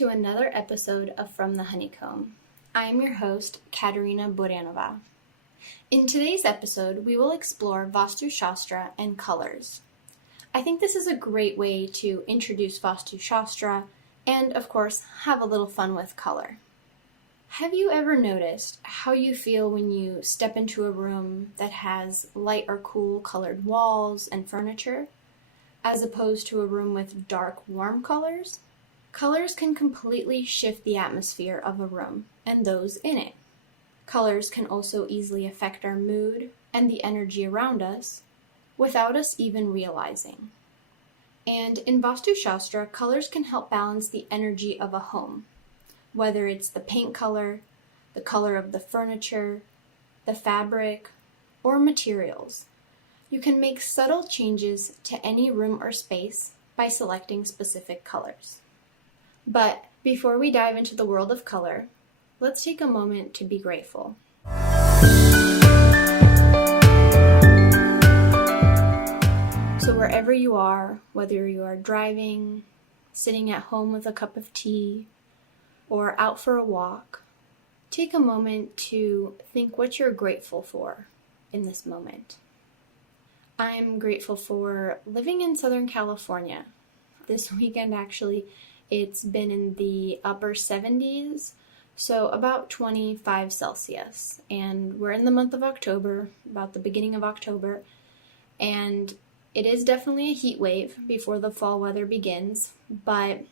to another episode of From the Honeycomb. I am your host, Katerina. In today's episode, we will explore Vastu Shastra and colors. I think this is a great way to introduce Vastu Shastra and, of course, have a little fun with color. Have you ever noticed how you feel when you step into a room that has light or cool colored walls and furniture, as opposed to a room with dark, warm colors? Colors can completely shift the atmosphere of a room and those in it. Colors can also easily affect our mood and the energy around us without us even realizing. And in Vastu Shastra, colors can help balance the energy of a home, whether it's the paint color, the color of the furniture, the fabric, or materials. You can make subtle changes to any room or space by selecting specific colors. But before we dive into the world of color, let's take a moment to be grateful. So wherever you are, whether you are driving, sitting at home with a cup of tea, or out for a walk, take a moment to think what you're grateful for in this moment. I'm grateful for living in Southern California. This weekend, actually, it's been in the upper 70s, so about 25 Celsius. And we're in the month of October, about the beginning of October, and it is definitely a heat wave before the fall weather begins, but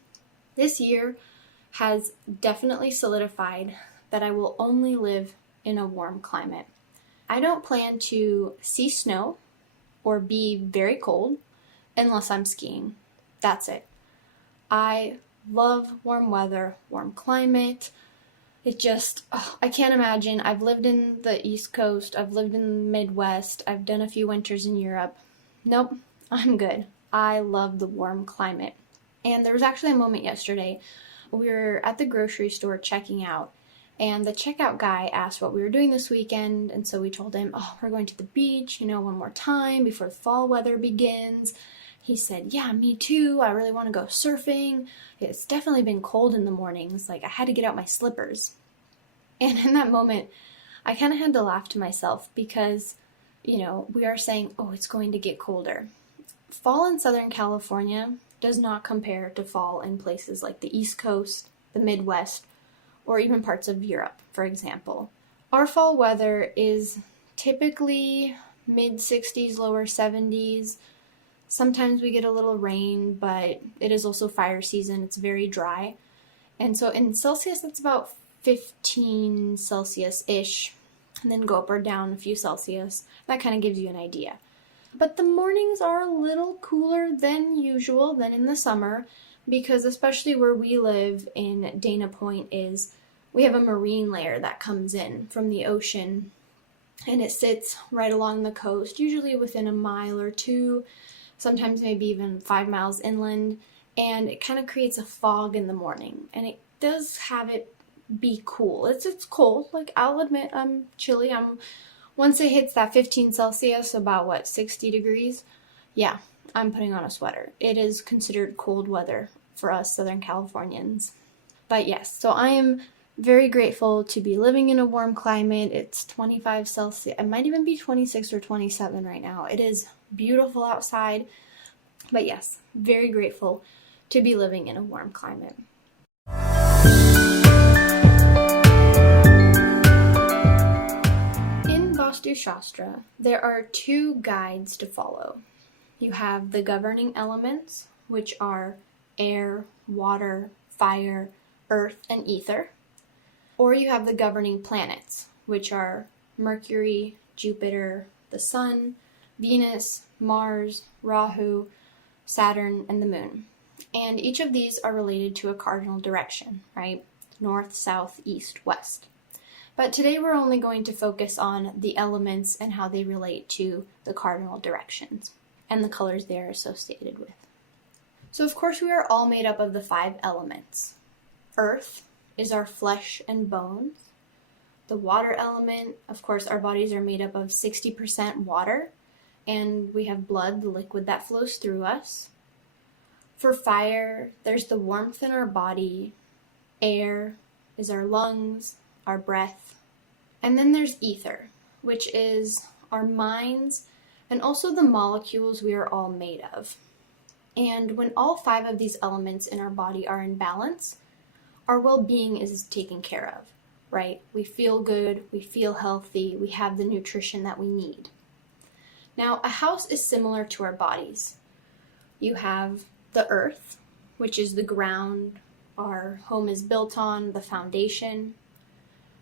this year has definitely solidified that I will only live in a warm climate. I don't plan to see snow or be very cold unless I'm skiing. That's it. I love warm weather, warm climate. I can't imagine. I've lived in the East Coast, I've lived in the Midwest, I've done a few winters in Europe. Nope, I'm good. I love the warm climate. And there was actually a moment yesterday. We were at the grocery store checking out, and the checkout guy asked what we were doing this weekend, and so we told him, we're going to the beach, one more time before the fall weather begins. He said, yeah, me too. I really want to go surfing. It's definitely been cold in the mornings. I had to get out my slippers. And in that moment, I kind of had to laugh to myself because, we are saying, it's going to get colder. Fall in Southern California does not compare to fall in places like the East Coast, the Midwest, or even parts of Europe, for example. Our fall weather is typically mid-60s, lower 70s. Sometimes we get a little rain, but it is also fire season. It's very dry. And so in Celsius, it's about 15 Celsius-ish, and then go up or down a few Celsius. That kind of gives you an idea. But the mornings are a little cooler than usual, than in the summer, because especially where we live in Dana Point we have a marine layer that comes in from the ocean, and it sits right along the coast, usually within a mile or two, sometimes maybe even 5 miles inland, and it kind of creates a fog in the morning, and it does have it be cool. It's cold, I'll admit I'm chilly. Once it hits that 15 Celsius, about 60 degrees, yeah, I'm putting on a sweater. It is considered cold weather for us Southern Californians. But yes, so I am very grateful to be living in a warm climate. It's 25 Celsius. It might even be 26 or 27 right now. It is beautiful outside. But yes, very grateful to be living in a warm climate. In Vastu Shastra, there are 2 guides to follow. You have the governing elements, which are air, water, fire, earth, and ether. Or you have the governing planets, which are Mercury, Jupiter, the Sun, Venus, Mars, Rahu, Saturn, and the Moon. And each of these are related to a cardinal direction, right? North, south, east, west. But today we're only going to focus on the elements and how they relate to the cardinal directions and the colors they are associated with. So of course we are all made up of the 5 elements. Earth is our flesh and bones. The water element, of course, our bodies are made up of 60% water, and we have blood, the liquid that flows through us. For fire, there's the warmth in our body, Air is our lungs, our breath. And then there's ether, which is our minds and also the molecules we are all made of. And when all 5 of these elements in our body are in balance, our well-being is taken care of, right? We feel good, we feel healthy, we have the nutrition that we need. Now, a house is similar to our bodies. You have the earth, which is the ground our home is built on, the foundation.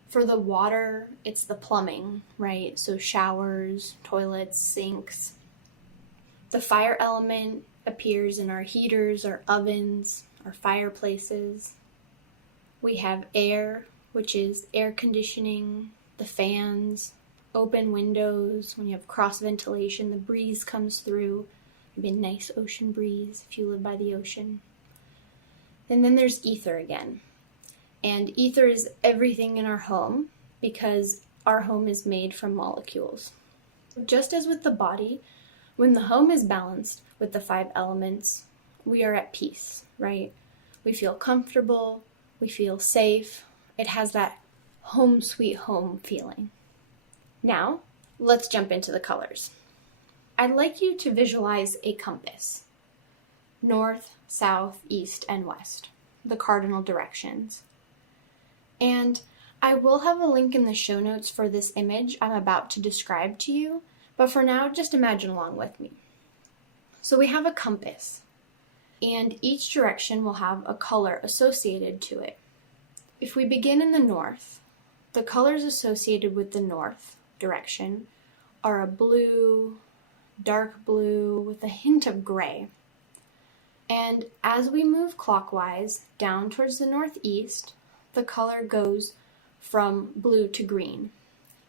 For the water, it's the plumbing, right? So showers, toilets, sinks. The fire element appears in our heaters, our ovens, our fireplaces. We have air, which is air conditioning, the fans, open windows. When you have cross ventilation, the breeze comes through. Maybe a nice ocean breeze if you live by the ocean. And then there's ether again. And ether is everything in our home because our home is made from molecules. Just as with the body, when the home is balanced with the 5 elements, we are at peace, right? We feel comfortable, we feel safe. It has that home sweet home feeling. Now, let's jump into the colors. I'd like you to visualize a compass. North, south, east, and west, the cardinal directions. And I will have a link in the show notes for this image I'm about to describe to you, but for now, just imagine along with me. So we have a compass, and each direction will have a color associated to it. If we begin in the north, the colors associated with the north direction are a blue, dark blue with a hint of gray. And as we move clockwise down towards the northeast, the color goes from blue to green.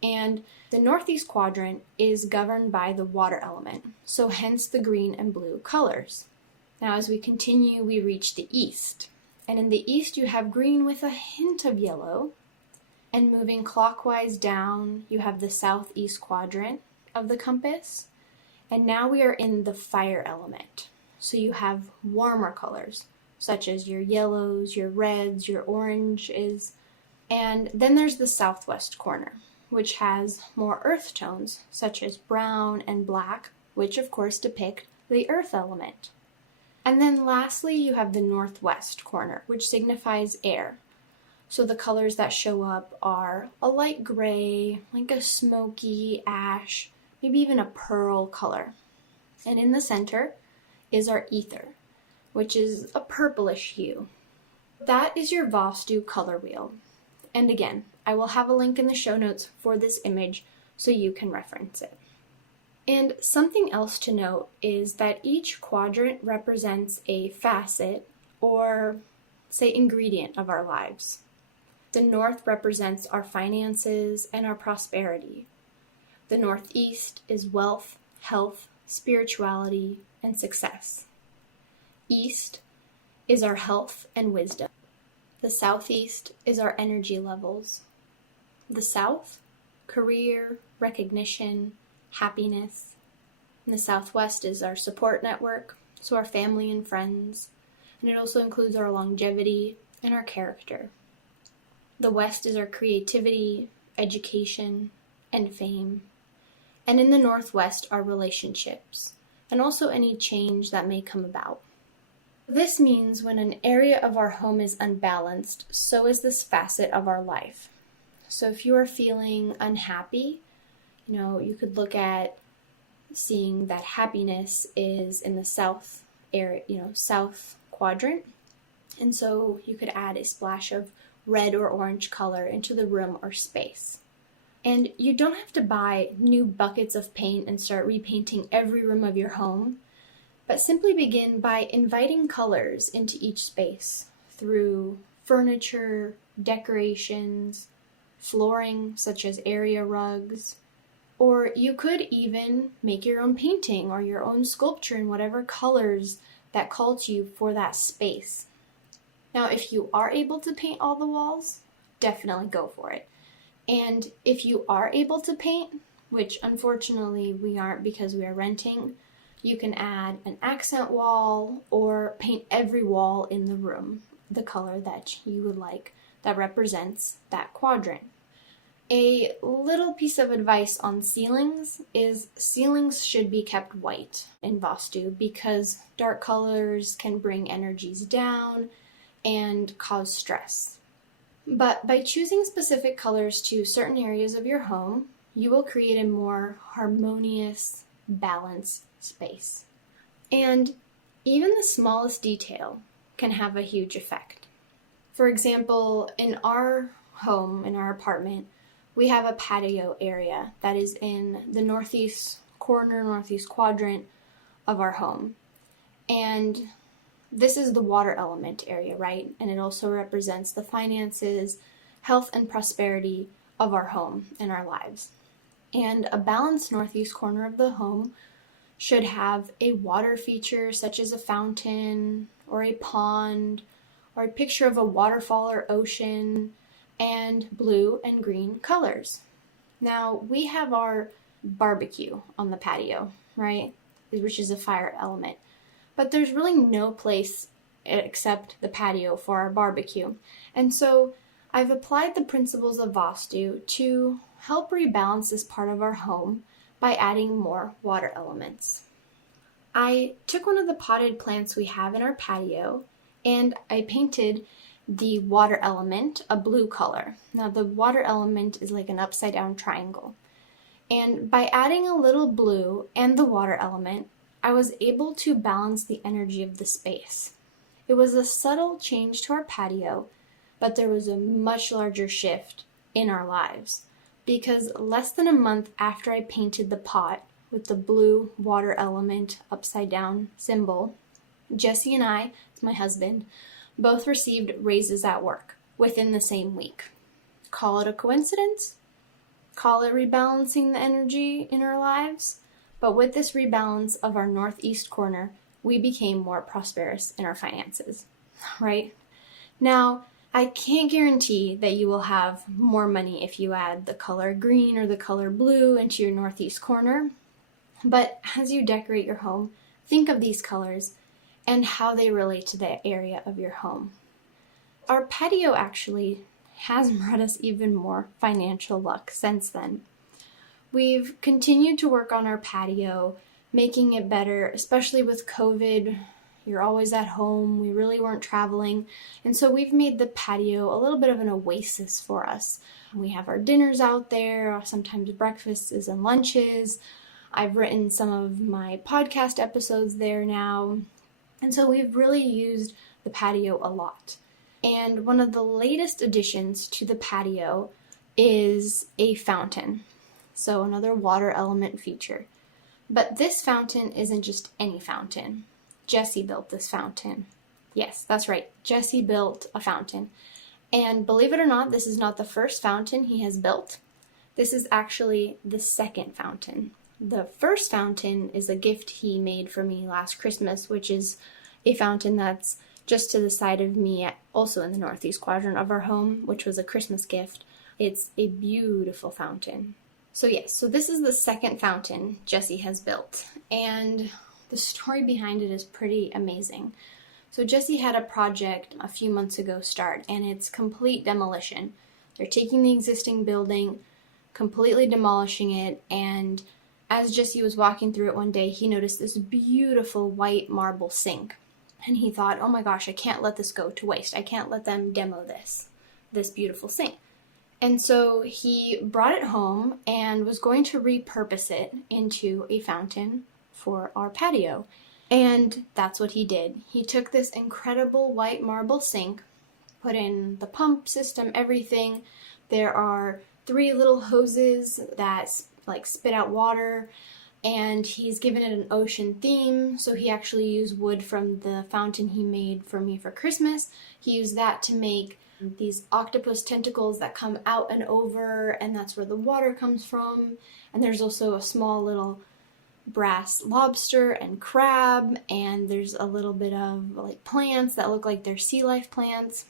And the northeast quadrant is governed by the water element, so hence the green and blue colors. Now as we continue, we reach the east. And in the east, you have green with a hint of yellow. And moving clockwise down, you have the southeast quadrant of the compass. And now we are in the fire element. So you have warmer colors, such as your yellows, your reds, your oranges. And then there's the southwest corner, which has more earth tones, such as brown and black, which of course depict the earth element. And then lastly, you have the northwest corner, which signifies air. So the colors that show up are a light gray, like a smoky ash, maybe even a pearl color. And in the center is our ether, which is a purplish hue. That is your Vastu color wheel. And again, I will have a link in the show notes for this image so you can reference it. And something else to note is that each quadrant represents a facet or, say, ingredient of our lives. The north represents our finances and our prosperity. The northeast is wealth, health, spirituality, and success. East is our health and wisdom. The southeast is our energy levels. The south, career, recognition, happiness. And the southwest is our support network, so our family and friends. And it also includes our longevity and our character. The west is our creativity, education, and fame. And in the northwest are relationships, and also any change that may come about. This means when an area of our home is unbalanced, so is this facet of our life. So if you are feeling unhappy, you could look at seeing that happiness is in the south area, south quadrant. And so you could add a splash of red or orange color into the room or space. And you don't have to buy new buckets of paint and start repainting every room of your home, but simply begin by inviting colors into each space through furniture, decorations, flooring such as area rugs, or you could even make your own painting or your own sculpture in whatever colors that call to you for that space. Now, if you are able to paint all the walls, definitely go for it. And if you are able to paint, which unfortunately we aren't because we are renting, you can add an accent wall or paint every wall in the room. the color that you would like that represents that quadrant. A little piece of advice on ceilings is ceilings should be kept white in Vastu because dark colors can bring energies down and cause stress. But by choosing specific colors to certain areas of your home, you will create a more harmonious, balanced space. And even the smallest detail can have a huge effect. For example, in our home, in our apartment, we have a patio area that is in the northeast corner, northeast quadrant of our home. And this is the water element area, right? And it also represents the finances, health, and prosperity of our home and our lives. And a balanced northeast corner of the home should have a water feature such as a fountain or a pond or a picture of a waterfall or ocean, and blue and green colors. Now, we have our barbecue on the patio, right? Which is a fire element. But there's really no place except the patio for our barbecue. And so I've applied the principles of Vastu to help rebalance this part of our home by adding more water elements. I took one of the potted plants we have in our patio and I painted the water element a blue color. Now the water element is like an upside down triangle. And by adding a little blue and the water element, I was able to balance the energy of the space. It was a subtle change to our patio, but there was a much larger shift in our lives. Because less than a month after I painted the pot with the blue water element upside down symbol, Jesse and I, my husband, both received raises at work within the same week. Call it a coincidence, call it rebalancing the energy in our lives, but with this rebalance of our northeast corner, we became more prosperous in our finances, right? Now, I can't guarantee that you will have more money if you add the color green or the color blue into your northeast corner, but as you decorate your home, think of these colors and how they relate to the area of your home. Our patio actually has brought us even more financial luck since then. We've continued to work on our patio, making it better, especially with COVID. You're always at home. We really weren't traveling. And so we've made the patio a little bit of an oasis for us. We have our dinners out there, sometimes breakfasts and lunches. I've written some of my podcast episodes there now. And so we've really used the patio a lot. And one of the latest additions to the patio is a fountain. So another water element feature. But this fountain isn't just any fountain. Jesse built this fountain. Yes, that's right. Jesse built a fountain. And believe it or not, this is not the first fountain he has built. This is actually the second fountain. The first fountain is a gift he made for me last Christmas, which is a fountain that's just to the side of me, also in the northeast quadrant of our home, which was a Christmas gift. It's a beautiful fountain. So yes, so this is the second fountain Jesse has built, and the story behind it is pretty amazing. So Jesse had a project a few months ago start, and it's complete demolition. They're taking the existing building, completely demolishing it, and as Jesse was walking through it one day, he noticed this beautiful white marble sink. And he thought, oh my gosh, I can't let this go to waste. I can't let them demo this beautiful sink. And so he brought it home and was going to repurpose it into a fountain for our patio. And that's what he did. He took this incredible white marble sink, put in the pump system, everything. There are 3 little hoses that spit out water, and he's given it an ocean theme. So he actually used wood from the fountain he made for me for Christmas. He used that to make these octopus tentacles that come out and over, and that's where the water comes from. And there's also a small little brass lobster and crab, and there's a little bit of plants that look like they're sea life plants.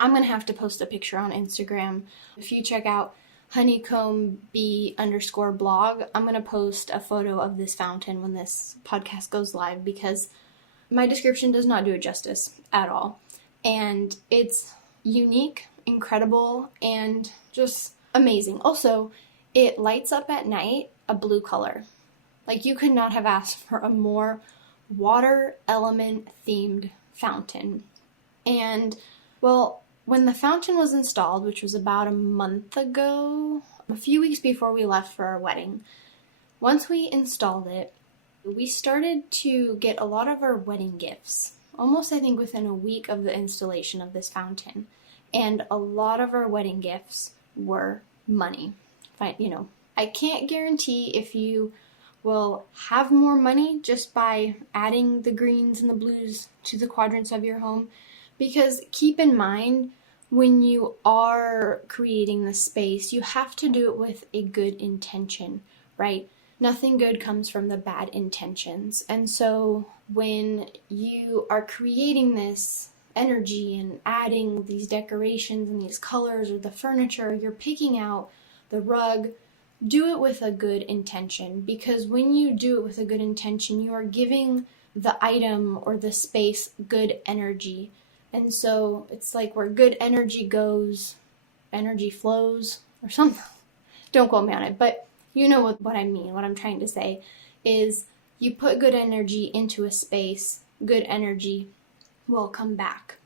I'm gonna have to post a picture on Instagram. If you check out honeycomb_blog, I'm gonna post a photo of this fountain when this podcast goes live, because my description does not do it justice at all. and it's unique, incredible, and just amazing. Also, it lights up at night a blue color. Like, you could not have asked for a more water element themed fountain. And, well, when the fountain was installed, which was about a month ago, a few weeks before we left for our wedding, once we installed it, we started to get a lot of our wedding gifts, almost I think within a week of the installation of this fountain. And a lot of our wedding gifts were money. I can't guarantee if you will have more money just by adding the greens and the blues to the quadrants of your home, because keep in mind, when you are creating this space, you have to do it with a good intention, right? Nothing good comes from the bad intentions. And so when you are creating this energy and adding these decorations and these colors or the furniture, you're picking out the rug, do it with a good intention, because when you do it with a good intention, you are giving the item or the space good energy. And so it's like where good energy goes, energy flows or something. Don't quote me on it, but you know what I mean. What I'm trying to say is you put good energy into a space, good energy will come back.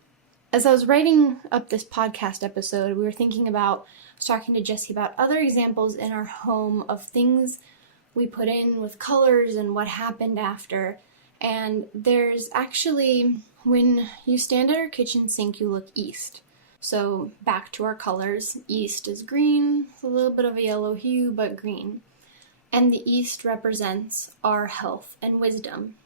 As I was writing up this podcast episode, we were thinking about, I was talking to Jessie about other examples in our home of things we put in with colors and what happened after. And there's actually, when you stand at our kitchen sink, you look east. So back to our colors, east is green, it's a little bit of a yellow hue, but green. And the east represents our health and wisdom.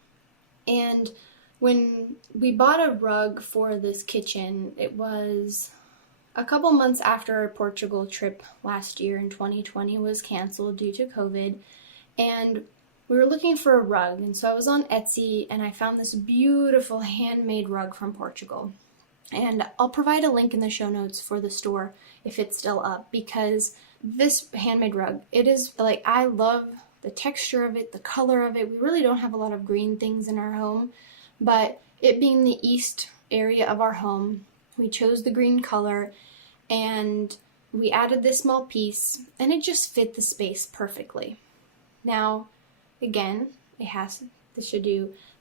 And when we bought a rug for this kitchen, it was a couple months after our Portugal trip last year in 2020 was canceled due to COVID. And we were looking for a rug, and so I was on Etsy and I found this beautiful handmade rug from Portugal. And I'll provide a link in the show notes for the store if it's still up, because this handmade rug, it is like, I love the texture of it, the color of it. We really don't have a lot of green things in our home, but it being the east area of our home, we chose the green color and we added this small piece and it just fit the space perfectly. Now, again, the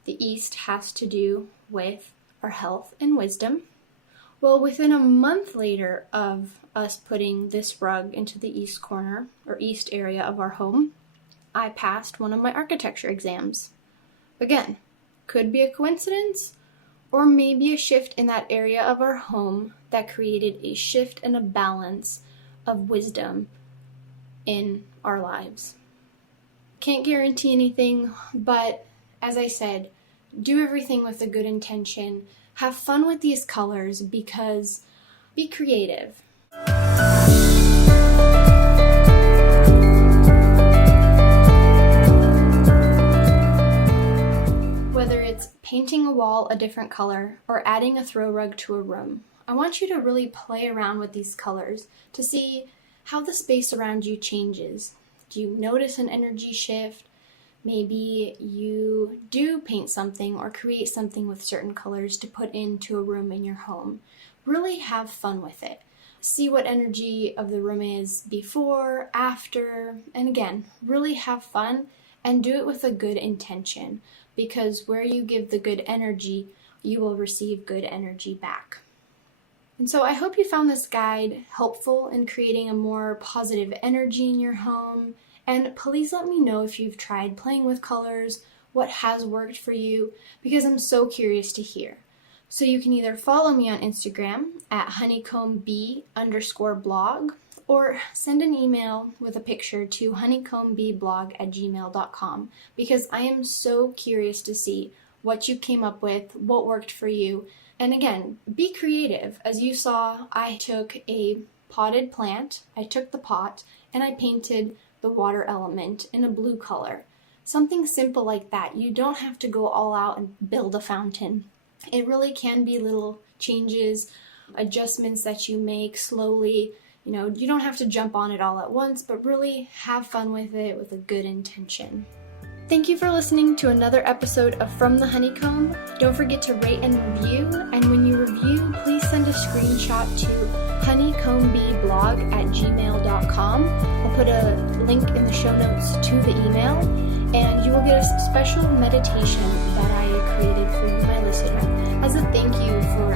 east has to do with our health and wisdom. Well, within a month later of us putting this rug into the east corner or east area of our home, I passed one of my architecture exams. Again, could be a coincidence, or maybe a shift in that area of our home that created a shift and a balance of wisdom in our lives. Can't guarantee anything, but as I said, do everything with a good intention. Have fun with these colors, because be creative. Whether it's painting a wall a different color or adding a throw rug to a room, I want you to really play around with these colors to see how the space around you changes. Do you notice an energy shift? Maybe you do paint something or create something with certain colors to put into a room in your home. Really have fun with it. See what energy of the room is before, after, and again, really have fun and do it with a good intention, because where you give the good energy, you will receive good energy back. And so I hope you found this guide helpful in creating a more positive energy in your home. And please let me know if you've tried playing with colors, what has worked for you, because I'm so curious to hear. So you can either follow me on Instagram at honeycomb_blog, or send an email with a picture to honeycombblog@gmail.com, because I am so curious to see what you came up with, what worked for you. And again, be creative. As you saw, I took a potted plant, I took the pot, and I painted the water element in a blue color. Something simple like that. You don't have to go all out and build a fountain. It really can be little changes, adjustments that you make slowly. You don't have to jump on it all at once, but really have fun with it with a good intention. Thank you for listening to another episode of From the Honeycomb. Don't forget to rate and review, and when you review, please screenshot to honeycombbeeblog@gmail.com. I'll put a link in the show notes to the email, and you will get a special meditation that I created for you, my listener, as a thank you for